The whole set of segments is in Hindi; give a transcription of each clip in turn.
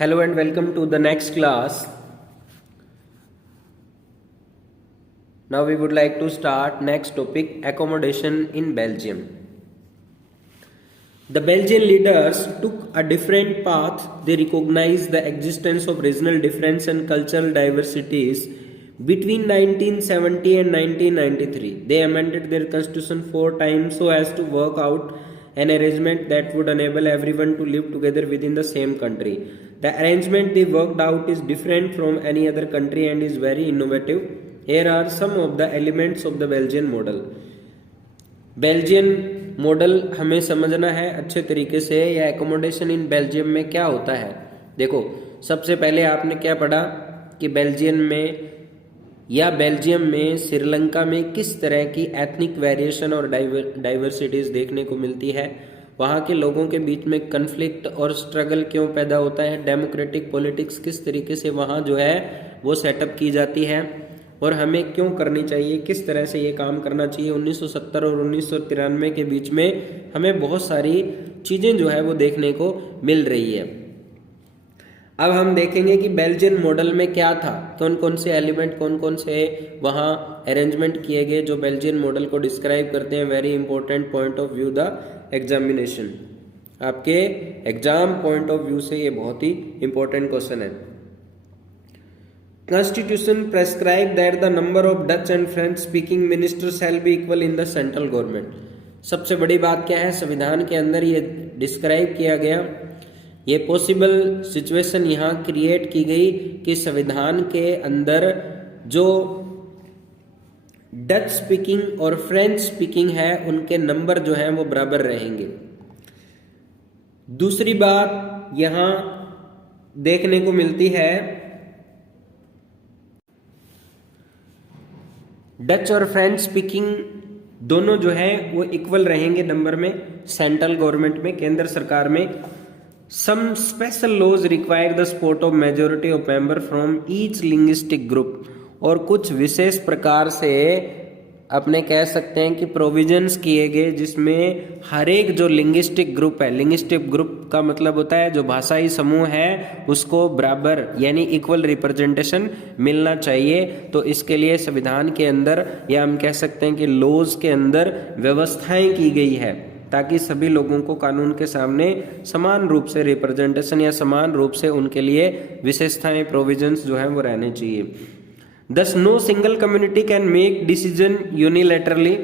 Hello and welcome to the next class. Now we would like to start next topic, accommodation in Belgium. The Belgian leaders took a different path. They recognized the existence of regional difference and cultural diversities between 1970 and 1993. They amended their constitution 4 times so as to work out an arrangement that would enable everyone to live together within the same country. The arrangement they worked out is different from any other country and is very innovative. Here are some of the elements of the Belgian model. Belgian model हमें समझना है अच्छे तरीके से, या एकोमोडेशन इन बेल्जियम में क्या होता है। देखो, सबसे पहले आपने क्या पढ़ा कि बेल्जियम में या बेल्जियम में श्रीलंका में किस तरह की एथनिक वेरिएशन और डाइवर्सिटीज देखने को मिलती है, वहाँ के लोगों के बीच में कन्फ्लिक्ट और स्ट्रगल क्यों पैदा होता है, डेमोक्रेटिक पॉलिटिक्स किस तरीके से वहाँ जो है वो सेटअप की जाती है और हमें क्यों करनी चाहिए, किस तरह से ये काम करना चाहिए। 1970 और 1993 के बीच में हमें बहुत सारी चीज़ें जो है वो देखने को मिल रही है। अब हम देखेंगे कि बेल्जियन मॉडल में क्या था, कौन कौन से एलिमेंट, कौन कौन से वहाँ अरेंजमेंट किए गए जो बेल्जियन मॉडल को डिस्क्राइब करते हैं। Very important point of view the examination, आपके एग्जाम पॉइंट ऑफ व्यू से ये बहुत ही इंपॉर्टेंट क्वेश्चन है। Constitution prescribe that the number of Dutch and French speaking ministers shall be equal in the central government. सबसे बड़ी बात क्या है, संविधान के अंदर ये डिस्क्राइब किया गया, ये पॉसिबल सिचुएशन यहाँ क्रिएट की गई कि संविधान के अंदर जो डच स्पीकिंग और फ्रेंच स्पीकिंग है उनके नंबर जो है वो बराबर रहेंगे। दूसरी बात यहाँ देखने को मिलती है, डच और फ्रेंच स्पीकिंग दोनों जो है वो इक्वल रहेंगे नंबर में सेंट्रल गवर्नमेंट में, केंद्र सरकार में। Some special laws require the support of majority of member from each linguistic group, और कुछ विशेष प्रकार से अपने कह सकते हैं कि प्रोविजंस किए गए जिसमें हर एक जो लिंग्विस्टिक ग्रुप है, लिंग्विस्टिक ग्रुप का मतलब होता है जो भाषाई समूह है उसको बराबर यानी इक्वल रिप्रेजेंटेशन मिलना चाहिए। तो इसके लिए संविधान के अंदर या हम कह सकते हैं कि लॉज के अंदर व्यवस्थाएं की गई है ताकि सभी लोगों को कानून के सामने समान रूप से रिप्रेजेंटेशन या समान रूप से उनके लिए विशेषताएं प्रोविजंस जो है वो रहने चाहिए। Thus no single community can make decision unilaterally.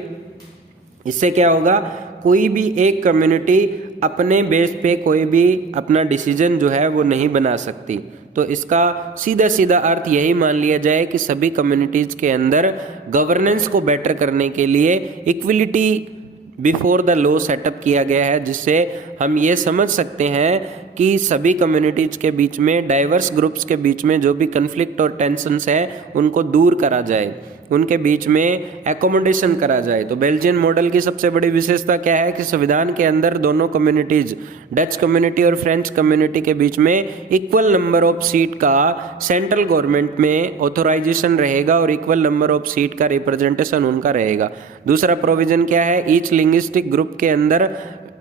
इससे क्या होगा, कोई भी एक कम्युनिटी अपने बेस पे कोई भी अपना डिसीजन जो है वो नहीं बना सकती। तो इसका सीधा सीधा अर्थ यही मान लिया जाए कि सभी कम्युनिटीज के अंदर गवर्नेंस को बेटर करने के लिए equality before the law setup किया गया है, जिससे हम ये समझ सकते हैं कि सभी कम्युनिटीज के बीच में, डाइवर्स ग्रुप्स के बीच में जो भी कन्फ्लिक्ट और टेंशन्स हैं उनको दूर करा जाए, उनके बीच में एकोमोडेशन करा जाए। तो बेल्जियन मॉडल की सबसे बड़ी विशेषता क्या है कि संविधान के अंदर दोनों कम्युनिटीज, डच कम्युनिटी और फ्रेंच कम्युनिटी के बीच में इक्वल नंबर ऑफ सीट का सेंट्रल गवर्नमेंट में ऑथोराइजेशन रहेगा और इक्वल नंबर ऑफ सीट का रिप्रेजेंटेशन उनका रहेगा। दूसरा प्रोविजन क्या है, ईच लिंग्विस्टिक ग्रुप के अंदर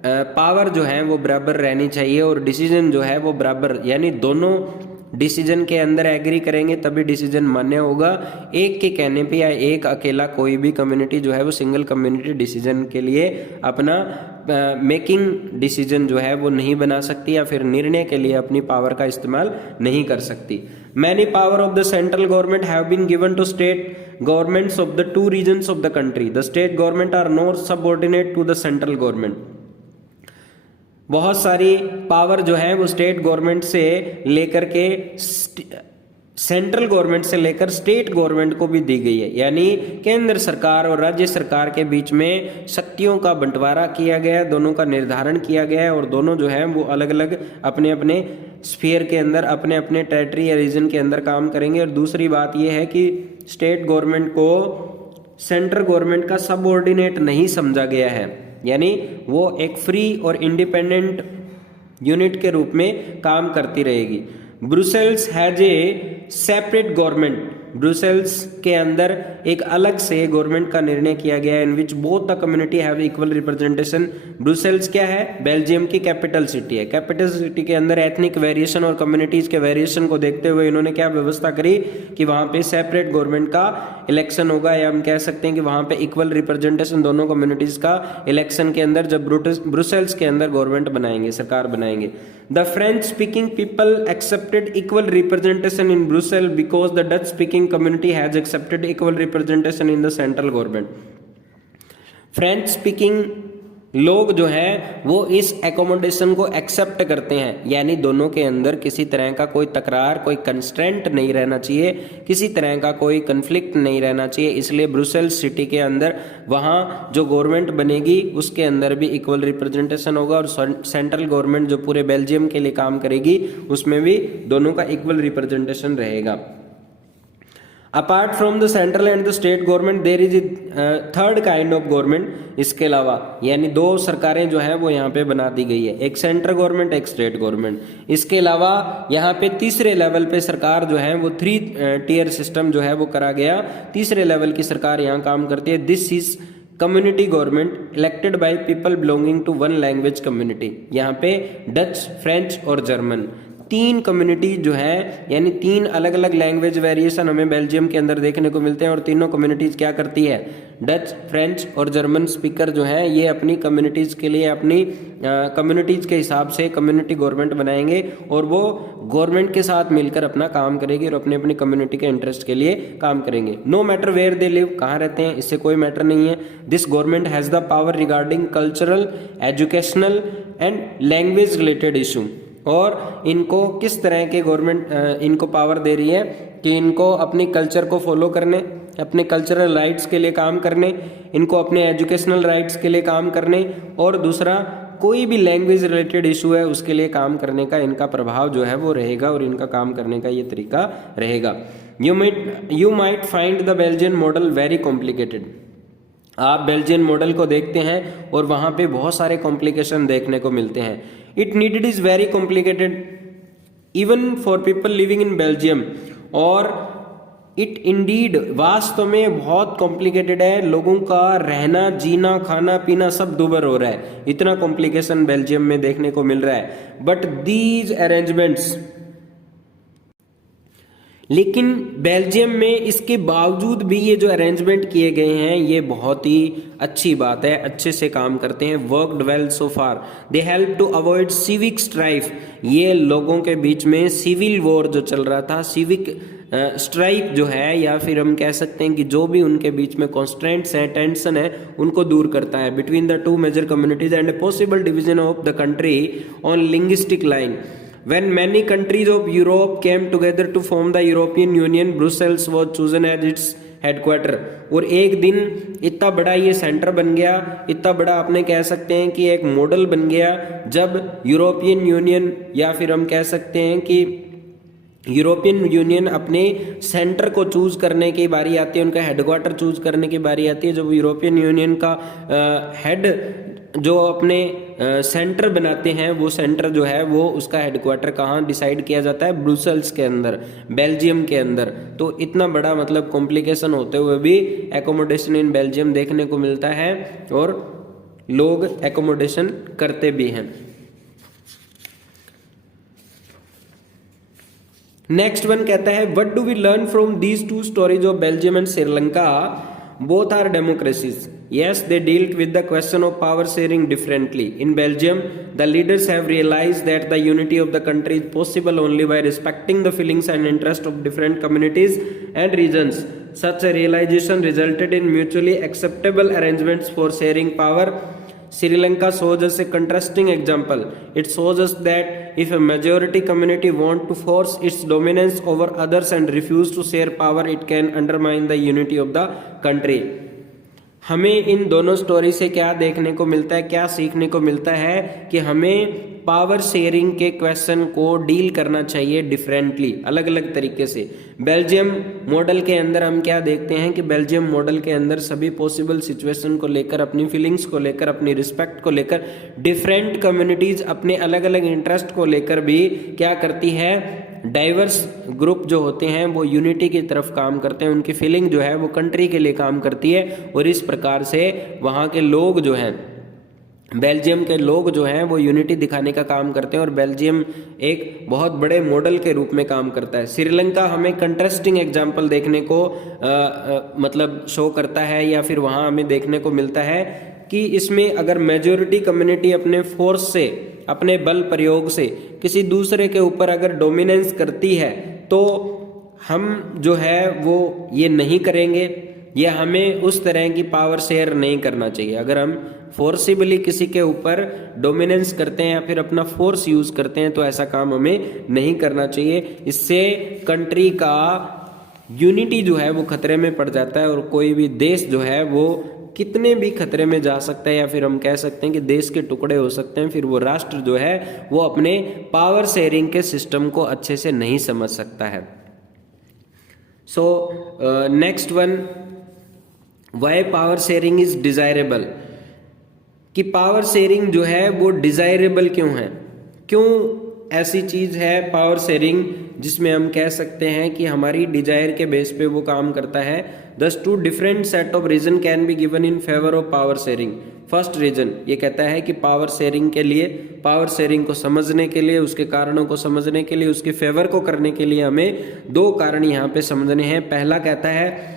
पावर जो है वो बराबर रहनी चाहिए और डिसीजन जो है वो बराबर, यानी दोनों डिसीजन के अंदर एग्री करेंगे तभी डिसीजन मान्य होगा। एक के कहने पे या एक अकेला कोई भी कम्युनिटी जो है वो सिंगल कम्युनिटी डिसीजन के लिए अपना मेकिंग डिसीजन जो है वो नहीं बना सकती या फिर निर्णय के लिए अपनी पावर का इस्तेमाल नहीं कर सकती। Many power of the central government have been given to state governments of the two regions of the country. The state government are not subordinate to the central government. बहुत सारी पावर जो है वो स्टेट गवर्नमेंट से लेकर के सेंट्रल गवर्नमेंट से लेकर स्टेट गवर्नमेंट को भी दी गई है, यानी केंद्र सरकार और राज्य सरकार के बीच में शक्तियों का बंटवारा किया गया है, दोनों का निर्धारण किया गया है और दोनों जो है वो अलग अलग अपने अपने स्फीयर के अंदर, अपने अपने टेरिटरी या रीजन के अंदर काम करेंगे। और दूसरी बात यह है कि स्टेट गवर्नमेंट को सेंट्रल गवर्नमेंट का सबऑर्डिनेट नहीं समझा गया है, यानी वो एक फ्री और इंडिपेंडेंट यूनिट के रूप में काम करती रहेगी। Brussels has a separate government Brussels के अंदर एक अलग से गवर्नमेंट का निर्णय किया गया in which both the community have equal representation. Brussels क्या है? बेल्जियम की कैपिटल सिटी है। कैपिटल सिटी के अंदर एथनिक वेरिएशन और कम्युनिटीज के वेरिएशन को देखते हुए इन्होंने क्या व्यवस्था करी कि वहां पे सेपरेट गवर्नमेंट का इलेक्शन होगा, या हम कह सकते हैं कि वहां पे इक्वल रिप्रेजेंटेशन दोनों कम्युनिटीज का इलेक्शन के अंदर जब ब्रुसेल्स के अंदर गवर्नमेंट बनाएंगे, सरकार बनाएंगे। The French speaking people accepted equal representation in Brussels because the Dutch speaking community has accepted equal representation in the central government. French speaking लोग जो हैं वो इस एकोमोडेशन को एक्सेप्ट करते हैं, यानी दोनों के अंदर किसी तरह का कोई तकरार, कोई कंस्ट्रेंट नहीं रहना चाहिए, किसी तरह का कोई कन्फ्लिक्ट नहीं रहना चाहिए। इसलिए ब्रुसेल्स सिटी के अंदर वहाँ जो गवर्नमेंट बनेगी उसके अंदर भी इक्वल रिप्रेजेंटेशन होगा, और सेंट्रल गवर्नमेंट जो पूरे बेल्जियम के लिए काम करेगी उसमें भी दोनों का इक्वल रिप्रेजेंटेशन रहेगा। Apart from the central and the state government there is third kind of government. इसके अलावा यानी दो सरकारें जो है वो यहाँ पे बना दी गई है, एक सेंट्रल गवर्नमेंट, एक स्टेट गवर्नमेंट। इसके अलावा यहाँ पे तीसरे लेवल पे सरकार जो है वो 3 टियर सिस्टम जो है वो करा गया। तीसरे लेवल की सरकार यहाँ काम करती है। This is community government elected by people belonging to one language community. यहाँ पे डच, फ्रेंच और जर्मन 3 कम्युनिटी जो है, यानी 3 अलग अलग लैंग्वेज वेरिएशन हमें बेल्जियम के अंदर देखने को मिलते हैं, और तीनों कम्युनिटीज क्या करती है? डच, फ्रेंच और जर्मन स्पीकर जो है ये अपनी कम्युनिटीज के लिए, अपनी कम्युनिटीज के हिसाब से कम्युनिटी गवर्नमेंट बनाएंगे, और वो गवर्नमेंट के साथ मिलकर अपना काम करेगी और अपनी अपनी कम्युनिटी के इंटरेस्ट के लिए काम करेंगे। No matter where they live, कहाँ रहते हैं इससे कोई मैटर नहीं है। This government has the power regarding cultural, educational and language related issue. और इनको किस तरह के गवर्नमेंट इनको पावर दे रही है कि इनको अपनी कल्चर को फॉलो करने, अपने कल्चरल राइट्स के लिए काम करने, इनको अपने एजुकेशनल राइट्स के लिए काम करने, और दूसरा कोई भी लैंग्वेज रिलेटेड इशू है उसके लिए काम करने का इनका प्रभाव जो है वो रहेगा, और इनका काम करने का ये तरीका रहेगा। You might find the Belgian model very complicated. आप बेल्जियन मॉडल को देखते हैं और वहाँ पे बहुत सारे कॉम्प्लिकेशन देखने को मिलते हैं। It needed is very complicated even for people living in Belgium, और इट इंडीड वास्तव में बहुत कॉम्प्लिकेटेड है। लोगों का रहना, जीना, खाना पीना सब दुभर हो रहा है, इतना कॉम्प्लिकेशन बेल्जियम में देखने को मिल रहा है। बट दीज अरेंजमेंट्स, लेकिन बेल्जियम में इसके बावजूद भी ये जो अरेंजमेंट किए गए हैं ये बहुत ही अच्छी बात है, अच्छे से काम करते हैं। Worked well so far, they help to avoid civic strife. ये लोगों के बीच में सिविल वॉर जो चल रहा था, सिविक स्ट्राइक जो है, या फिर हम कह सकते हैं कि जो भी उनके बीच में कॉन्स्ट्रेंट्स हैं, टेंशन है, उनको दूर करता है। Between the 2 major communities and a possible division of the country on linguistic line. When many countries of Europe came together to form the European Union, Brussels was chosen as its headquarter। और एक दिन इतना बड़ा ये सेंटर बन गया, इतना बड़ा आपने कह सकते हैं कि एक मॉडल बन गया, जब यूरोपियन यूनियन, या फिर हम कह सकते हैं कि यूरोपियन यूनियन अपने सेंटर को चूज करने की बारी आती है, उनका हेडक्वार्टर चूज करने की बारी आती है। जब यूरोपियन यूनियन का हेड जो अपने सेंटर बनाते हैं, वो सेंटर जो है वो उसका हेडक्वार्टर कहाँ डिसाइड किया जाता है? ब्रुसेल्स के अंदर, बेल्जियम के अंदर। तो इतना बड़ा मतलब कॉम्प्लिकेशन होते हुए भी एकोमोडेशन इन बेल्जियम देखने को मिलता है, और लोग एकोमोडेशन करते भी हैं। नेक्स्ट वन कहता है, what do we learn from these 2 stories of Belgium and Sri Lanka? Both are democracies. Yes, they dealt with the question of power sharing differently. In Belgium, the leaders have realized that the unity of the country is possible only by respecting the feelings and interests of different communities and regions. Such a realization resulted in mutually acceptable arrangements for sharing power. Sri Lanka shows us a contrasting example. It shows us that if a majority community wants to force its dominance over others and refuse to share power, it can undermine the unity of the country. हमें इन दोनों स्टोरी से क्या देखने को मिलता है, क्या सीखने को मिलता है कि हमें पावर शेयरिंग के क्वेश्चन को डील करना चाहिए डिफरेंटली, अलग अलग तरीके से। बेल्जियम मॉडल के अंदर हम क्या देखते हैं कि बेल्जियम मॉडल के अंदर सभी पॉसिबल सिचुएशन को लेकर, अपनी फीलिंग्स को लेकर, अपनी रिस्पेक्ट को लेकर, डिफरेंट कम्युनिटीज अपने अलग अलग इंटरेस्ट को लेकर भी क्या करती है, डाइवर्स ग्रुप जो होते हैं वो यूनिटी की तरफ काम करते हैं, उनकी फीलिंग जो है वो कंट्री के लिए काम करती है, और इस प्रकार से वहाँ के लोग जो हैं, बेल्जियम के लोग जो हैं वो यूनिटी दिखाने का काम करते हैं, और बेल्जियम एक बहुत बड़े मॉडल के रूप में काम करता है। श्रीलंका हमें कंट्रास्टिंग एग्जाम्पल देखने को मतलब शो करता है, या फिर वहाँ हमें देखने को मिलता है कि इसमें अगर मेजॉरिटी कम्युनिटी अपने फोर्स से, अपने बल प्रयोग से किसी दूसरे के ऊपर अगर डोमिनेंस करती है, तो हम जो है वो ये नहीं करेंगे, या हमें उस तरह की पावर शेयर नहीं करना चाहिए। अगर हम फोर्सिबली किसी के ऊपर डोमिनेंस करते हैं या फिर अपना फोर्स यूज करते हैं, तो ऐसा काम हमें नहीं करना चाहिए। इससे कंट्री का यूनिटी जो है वो खतरे में पड़ जाता है, और कोई भी देश जो है वो कितने भी खतरे में जा सकता है, या फिर हम कह सकते हैं कि देश के टुकड़े हो सकते हैं। फिर वो राष्ट्र जो है वो अपने पावर शेयरिंग के सिस्टम को अच्छे से नहीं समझ सकता है। So next one, why power sharing is desirable, कि पावर शेयरिंग जो है वो डिजायरेबल क्यों है, क्यों ऐसी चीज है पावर शेयरिंग जिसमें हम कह सकते हैं कि हमारी डिजायर के बेस पे वो काम करता है। Thus two different set of reason can be given in favour of power sharing. First reason ये कहता है कि पावर शेयरिंग के लिए, पावर शेयरिंग को समझने के लिए, उसके कारणों को समझने के लिए, उसके फेवर को करने के लिए हमें दो कारण यहाँ पे समझने हैं। पहला कहता है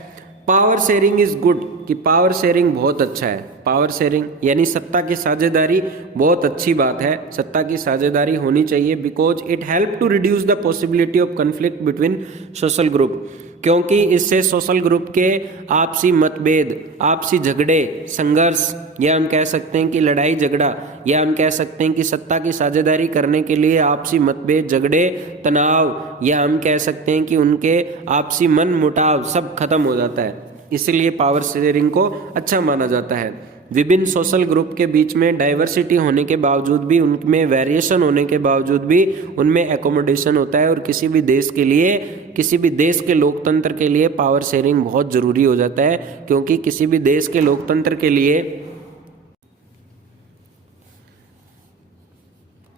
पावर शेयरिंग इज गुड, कि पावर शेयरिंग बहुत अच्छा है। पावर शेयरिंग यानी सत्ता की साझेदारी बहुत अच्छी बात है, सत्ता की साझेदारी होनी चाहिए, because it help to reduce the possibility of conflict between social group, क्योंकि इससे सोशल ग्रुप के आपसी मतभेद, आपसी झगड़े, संघर्ष, या हम कह सकते हैं कि लड़ाई झगड़ा, या हम कह सकते हैं कि सत्ता की साझेदारी करने के लिए आपसी मतभेद, झगड़े, तनाव, या हम कह सकते हैं कि उनके आपसी मन मुटाव सब खत्म हो जाता है। इसलिए पावर शेयरिंग को अच्छा माना जाता है। विभिन्न सोशल ग्रुप के बीच में डाइवर्सिटी होने के बावजूद भी, उनमें वेरिएशन होने के बावजूद भी उनमें एकोमोडेशन होता है, और किसी भी देश के लिए, किसी भी देश के लोकतंत्र के लिए पावर शेयरिंग बहुत जरूरी हो जाता है, क्योंकि किसी भी देश के लोकतंत्र के लिए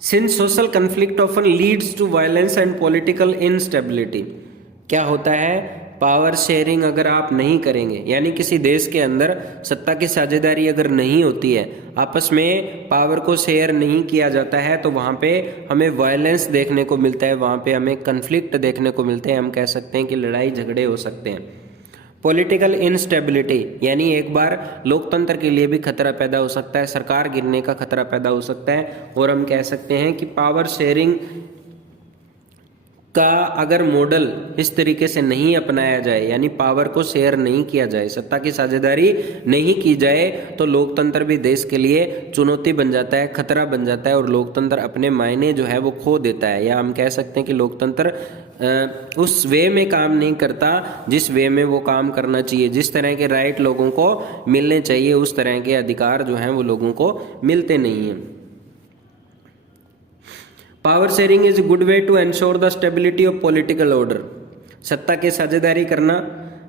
since social conflict often leads to violence and political instability, क्या होता है पावर शेयरिंग अगर आप नहीं करेंगे, यानी किसी देश के अंदर सत्ता की साझेदारी अगर नहीं होती है, आपस में पावर को शेयर नहीं किया जाता है, तो वहाँ पे हमें वायलेंस देखने को मिलता है, वहाँ पे हमें कन्फ्लिक्ट देखने को मिलते हैं, हम कह सकते हैं कि लड़ाई झगड़े हो सकते हैं। पॉलिटिकल इनस्टेबिलिटी यानी एक बार लोकतंत्र के लिए भी खतरा पैदा हो सकता है, सरकार गिरने का खतरा पैदा हो सकता है, और हम कह सकते हैं कि पावर शेयरिंग का अगर मॉडल इस तरीके से नहीं अपनाया जाए, यानी पावर को शेयर नहीं किया जाए, सत्ता की साझेदारी नहीं की जाए, तो लोकतंत्र भी देश के लिए चुनौती बन जाता है, खतरा बन जाता है, और लोकतंत्र अपने मायने जो है वो खो देता है, या हम कह सकते हैं कि लोकतंत्र उस वे में काम नहीं करता जिस वे में वो काम करना चाहिए। जिस तरह के राइट लोगों को मिलने चाहिए, उस तरह के अधिकार जो हैं वो लोगों को मिलते नहीं हैं। Power sharing is a good way to ensure the stability of political order. सत्ता की साझेदारी करना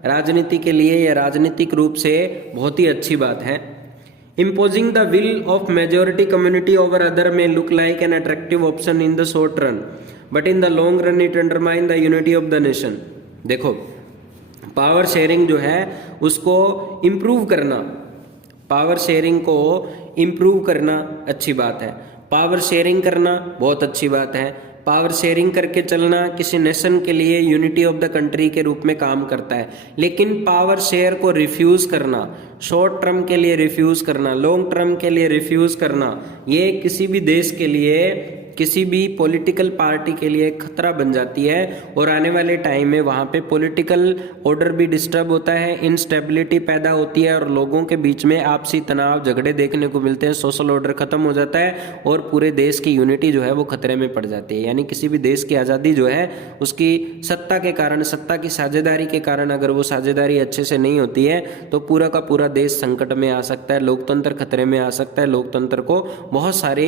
राजनीति के लिए या राजनीतिक रूप से बहुत ही अच्छी बात है। Imposing the will of majority community over other may look like an attractive option in the short run, but in the long run it undermine the unity of the nation. देखो, पावर शेयरिंग जो है उसको इम्प्रूव करना, पावर शेयरिंग को इम्प्रूव करना अच्छी बात है, पावर शेयरिंग करना बहुत अच्छी बात है। पावर शेयरिंग करके चलना किसी नेशन के लिए यूनिटी ऑफ द कंट्री के रूप में काम करता है, लेकिन पावर शेयर को रिफ्यूज करना, शॉर्ट टर्म के लिए रिफ्यूज करना, लॉन्ग टर्म के लिए रिफ्यूज करना, ये किसी भी देश के लिए, किसी भी पॉलिटिकल पार्टी के लिए खतरा बन जाती है, और आने वाले टाइम में वहाँ पे पॉलिटिकल ऑर्डर भी डिस्टर्ब होता है, इनस्टेबिलिटी पैदा होती है, और लोगों के बीच में आपसी तनाव, झगड़े देखने को मिलते हैं, सोशल ऑर्डर खत्म हो जाता है, और पूरे देश की यूनिटी जो है वो खतरे में पड़ जाती है। यानी किसी भी देश की आज़ादी जो है उसकी सत्ता के कारण, सत्ता की साझेदारी के कारण, अगर वो साझेदारी अच्छे से नहीं होती है तो पूरा का पूरा देश संकट में आ सकता है, लोकतंत्र खतरे में आ सकता है, लोकतंत्र को बहुत सारे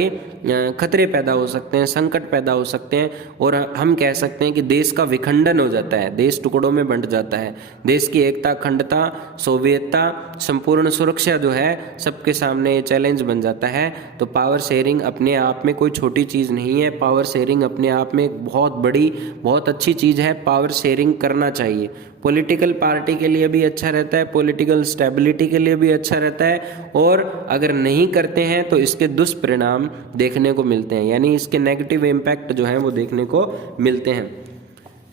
खतरे पैदा हो सकते हैं, संकट पैदा हो सकते हैं और हम कह सकते हैं कि देश का विखंडन हो जाता है, देश टुकड़ों में बंट जाता है। देश की एकता, अखंडता, सोवियतता, संपूर्ण सुरक्षा जो है सबके सामने ये चैलेंज बन जाता है। तो पावर शेयरिंग अपने आप में कोई छोटी चीज़ नहीं है, पावर शेयरिंग अपने आप में एक बहुत बड़ी, बहुत अच्छी चीज़ है। पावर शेयरिंग करना चाहिए, पॉलिटिकल पार्टी के लिए भी अच्छा रहता है, पॉलिटिकल स्टेबिलिटी के लिए भी अच्छा रहता है। और अगर नहीं करते हैं तो इसके दुष्परिणाम देखने को मिलते हैं, यानी इसके नेगेटिव इम्पैक्ट जो हैं वो देखने को मिलते हैं।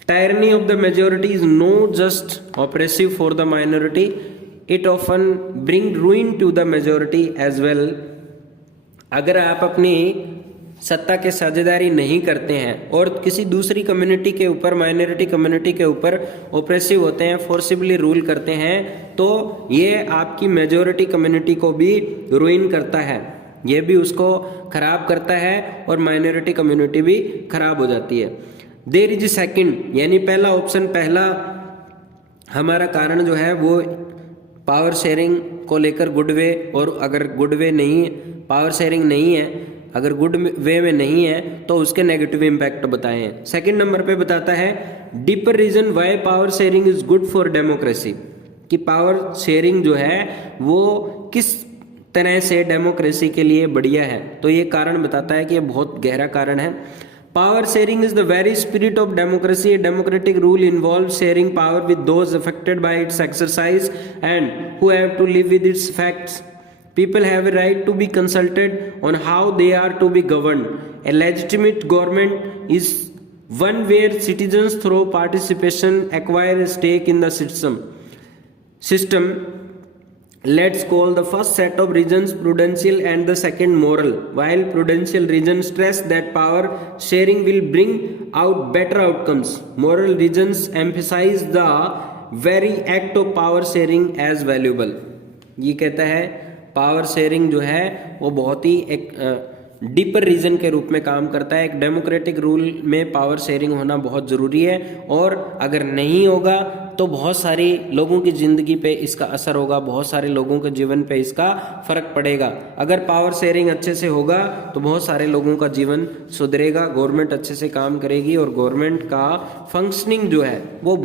Tyranny of the majority is no just oppressive for the minority, it often bring ruin to the majority as well. अगर आप अपनी सत्ता के साझेदारी नहीं करते हैं और किसी दूसरी कम्युनिटी के ऊपर, माइनॉरिटी कम्युनिटी के ऊपर ऑप्रेसिव होते हैं, फोर्सिबली रूल करते हैं, तो ये आपकी मेजॉरिटी कम्युनिटी को भी रूइन करता है, ये भी उसको खराब करता है और माइनॉरिटी कम्युनिटी भी खराब हो जाती है। देयर इज सेकंड, यानी पहला ऑप्शन, पहला हमारा कारण जो है वो पावर शेयरिंग को लेकर गुड वे, और अगर गुड वे नहीं, पावर शेयरिंग नहीं है, अगर गुड वे में नहीं है तो उसके नेगेटिव इम्पैक्ट बताए हैं। सेकंड नंबर पे बताता है deeper reason why power sharing is good for democracy, कि पावर शेयरिंग जो है वो किस तरह से डेमोक्रेसी के लिए बढ़िया है। तो ये कारण बताता है कि ये बहुत गहरा कारण है। Power sharing is the very spirit of democracy, democratic rule involve sharing power with those affected by its exercise and who have to live with its facts. People have a right to be consulted on how they are to be governed. A legitimate government is one where citizens through participation acquire a stake in the system. Let's call the first set of reasons prudential and the second moral. While prudential reasons stress that power sharing will bring out better outcomes, moral reasons emphasize the very act of power sharing as valuable. ये कहता है पावर शेयरिंग जो है वो बहुत ही एक डीपर रीजन के रूप में काम करता है। एक डेमोक्रेटिक रूल में पावर शेयरिंग होना बहुत ज़रूरी है, और अगर नहीं होगा तो बहुत सारी लोगों की ज़िंदगी पे इसका असर होगा, बहुत सारे लोगों के जीवन पे इसका फ़र्क पड़ेगा। अगर पावर शेयरिंग अच्छे से होगा तो बहुत सारे लोगों का जीवन सुधरेगा, गवर्नमेंट अच्छे से काम करेगी और गवर्नमेंट का फंक्शनिंग जो है वो